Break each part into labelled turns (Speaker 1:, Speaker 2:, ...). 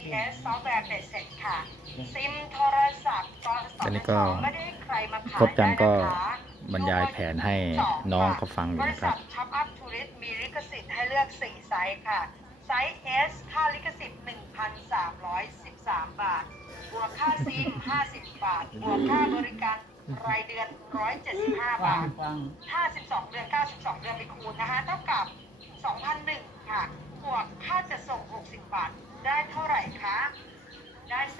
Speaker 1: ITS ซอฟต์แวร์เบสเสร็จค่ะ ซิมโทรศัพท์ตอน
Speaker 2: ตอนนี้ก็
Speaker 1: ไม่ได้ให้ใครมาขาย
Speaker 2: ครบจันก็
Speaker 1: ได้นะคะ
Speaker 2: บรรยายแผนให้น้องเขาฟังอยู่
Speaker 1: บริ
Speaker 2: นะค
Speaker 1: ษั
Speaker 2: รั
Speaker 1: ท
Speaker 2: บ
Speaker 1: ช็อปอัพทูริสมีลิขสิทธิ์ให้เลือก 4 ไซส์ค่ะ ไซส์ S ค่าลิขสิทธิ์ 1,313 บาท บวกค่าซิม 50 บาท บวกค่าบริการรายเดือน 175 บาท 52 เดือน 92 เดือนไปคูณนะคะ เท่ากับ 2,001ค่ะ บวกค่าจะส่ง 60 บาท ได้เท่าไหร่คะ ได้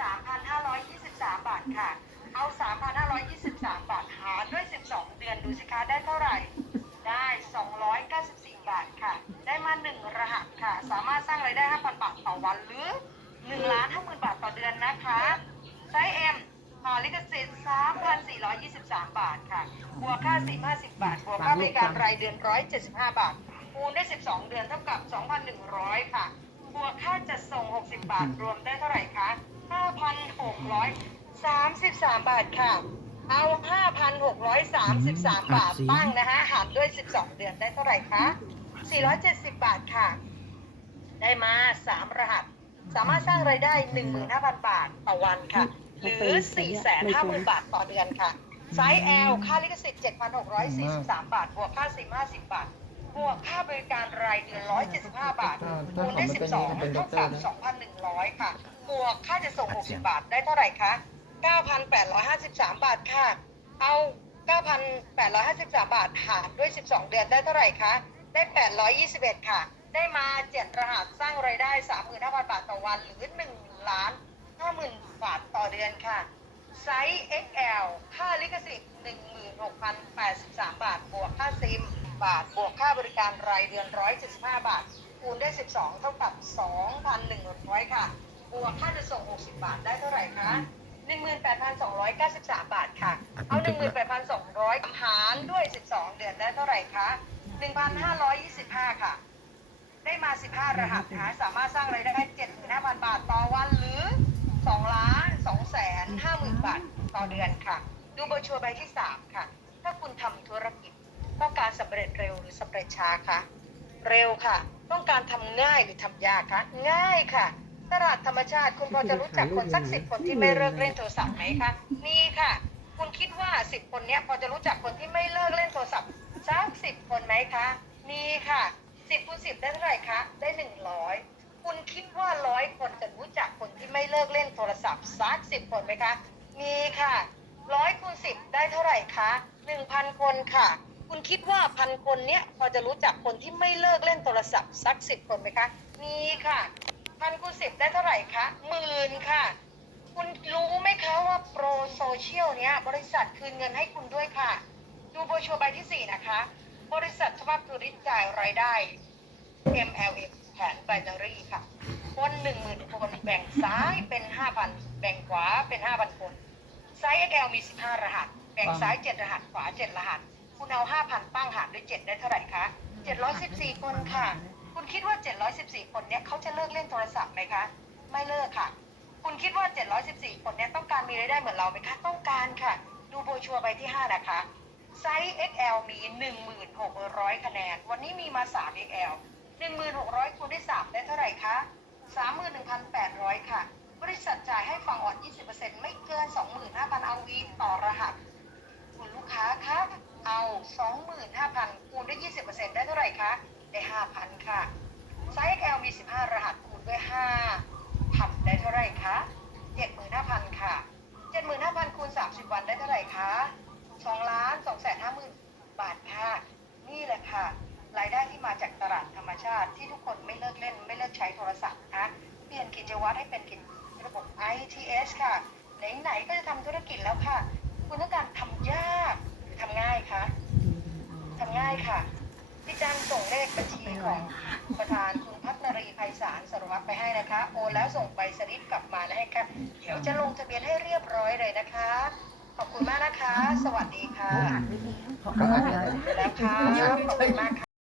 Speaker 1: 3,523 บาทค่ะ เอา 3,523 บาทหารด้วย 12 เดือนดูสิคะได้เท่าไหร่ ได้ 294 บาทค่ะ ได้มา 1 รหัสค่ะ สามารถสร้างรายได้ 5,000 บาทต่อวันหรือ1ล้าน50,000 บาทต่อเดือนนะคะไซส์ M หอลิขสิทธิ์3,423 บาทค่ะบวกค่าสิ50 บาทบวกค่าบริการรายเดือน 175 บาท คูณได้ 12 เดือนเท่ากับ 2,100 ค่ะบวกค่าจัดส่ง 60 บาท รวมได้เท่าไหร่คะ 5,633บาทค่ะ เอา5,633บาทตั้งนะคะหารด้วย12เดือนได้เท่าไหร่คะ470บาทค่ะ ได้มา3รหัส สามารถสร้างรายได้15,000บาทต่อวันค่ะ หรือ450,000บาทต่อเดือนค่ะไซส์ L ค่าลิขสิทธิ์7,643 บาท บวกค่าซิม50 บาท บวกค่าบริการรายเดือน 175 บาทคูณได้ 12เท่ากับ2,100 ค่ะบ วกค่าจะส่ง 60 บาทได้เท่าไหร่คะ 9,853 บาทค่ะ เอา 9,853 บาทหารด้วย 12 เดือนได้เท่าไหร่คะ ได้ 821 ค่ะ ได้มา 7 รหัสสร้างรายได้ 35,000 บาทต่อวัน หรือ 1 ล้าน 50,000 บาทต่อเดือนค่ะ ไซส์ XL ค่าลิขสิทธิ์ 16,083 บาท บวกค่าซิม บาท บวกค่าบริการรายเดือน 175 บาทคูณได้ 12 เท่ากับ 2,100 ค่ะ บวกค่าจะส่ง 60 บาทได้เท่าไหร่คะ 18,293 บาทค่ะ เอา 18,200หารด้วย 12 เดือนได้เท่าไหร่คะ 1,525 ค่ะ ได้มา 15 รหัสนะคะสามารถสร้างรายได้75,000 บาทต่อวันหรือ2ล้าน2แสน50,000 บาทต่อเดือนค่ะ ดูเบอร์ชัวร์ใบที่ 3 ค่ะ ถ้าคุณทำธุรกิจต้องการสำเร็จเร็วหรือสำเร็จช้าคะ เร็วค่ะ ต้องการทำง่ายหรือทำยากคะ ง่ายค่ะ ตลาดธรรมชาติคุณพอจะรู้จักคนสักสิบคนที่ไม่เลิกเล่นโทรศัพท์ไหมคะนี่ค่ะ คุณคิดว่าสิบคนเนี้ยพอจะรู้จักคนที่ไม่เลิกเล่นโทรศัพท์สักสิบคนไหมคะนี่ค่ะสิบคูณสิบได้เท่าไหร่คะ ได้หนึ่งร้อยคุณคิดว่าร้อยคนจะรู้จักคนที่ไม่เลิกเล่นโทรศัพท์สักสิบคนไหมคะ มีค่ะร้อยคูณสิบได้เท่าไหร่คะหนึ่งพันคนค่ะ คุณคิดว่าพันคนเนี้ยพอจะรู้จักคนที่ไม่เลิกเล่นโทรศัพท์สักสิบคนไหมคะ มีค่ะ พันคูณสิบได้เท่าไหร่คะหมื่นค่ะ คุณรู้ไหมคะว่าโปรโซเชียลเนี้ยบริษัทคืนเงินให้คุณด้วยค่ะ ดูโบชัวใบที่ 4 นะคะ บริษัททวัตธุริจ่ายรายได้ MLM แผนไบนารีค่ะ คนหนึ่งหมื่นคนแบ่งซ้ายเป็น5,000แบ่งขวาเป็น5,000คนไซส์ XL มี15รหัส แบ่งซ้าย7รหัสขวา7รหัส คุณเอา5,000ตั้งหารด้วย7ได้เท่าไหร่คะ714คนค่ะ คุณคิดว่า 714 คนเนี้ยเขาจะเลิกเล่นโทรศัพท์ไหมคะ ไม่เลิกค่ะ คุณคิดว่า 714 คนเนี้ยต้องการมีรายได้เหมือนเราไหมคะ ต้องการค่ะ ดูโบรชัวร์ใบที่ 5 นะคะ ไซส์ XL มี 1,600 คะแนน วันนี้มีมา 3 XL 1,600 คูณด้วย 3 ได้เท่าไหร่คะ 31,800 ค่ะ บริษัทจ่ายให้ฝั่งอ่อน 20%ไม่เกิน 25,000 เอาวีต่อรหัส คุณลูกค้าคะ เอา 25,000 คูณด้วย 20%ได้เท่าไหร่คะ ได้5,000ค่ะไซส์ XL มี 15 รหัสคูณด้วย5,000ได้เท่าไหร่คะ75,000 ค่ะ 75,000คูณ30 วันได้เท่าไหร่คะ2ล้าน2แสน50,000 บาทค่ะ นี่แหละค่ะ รายได้ที่มาจากตลาดธรรมชาติที่ทุกคนไม่เลิกเล่น ไม่เลิกใช้โทรศัพท์นะคะเปลี่ยนกิจวัตรให้เป็นกิจระบบ ITS ค่ะ ไหนๆก็จะทำธุรกิจแล้วค่ะ คุณต้องการทำยากหรือทำง่ายคะทำง่ายค่ะ พี่จันส่งเลขบัญชี ของประธานคุณพัฒนรีไพศาลสารวัตรไปให้นะคะ โอนแล้วส่งใบสลิปกลับมาให้ค่ะเดี๋ยวจะลงทะเบียนให้เรียบร้อยเลยนะคะ ขอบคุณมากนะคะ สวัสดีค่ะ
Speaker 3: ขอบคุณมาก
Speaker 1: แล้วค่ะขอบคุณมากค่ะ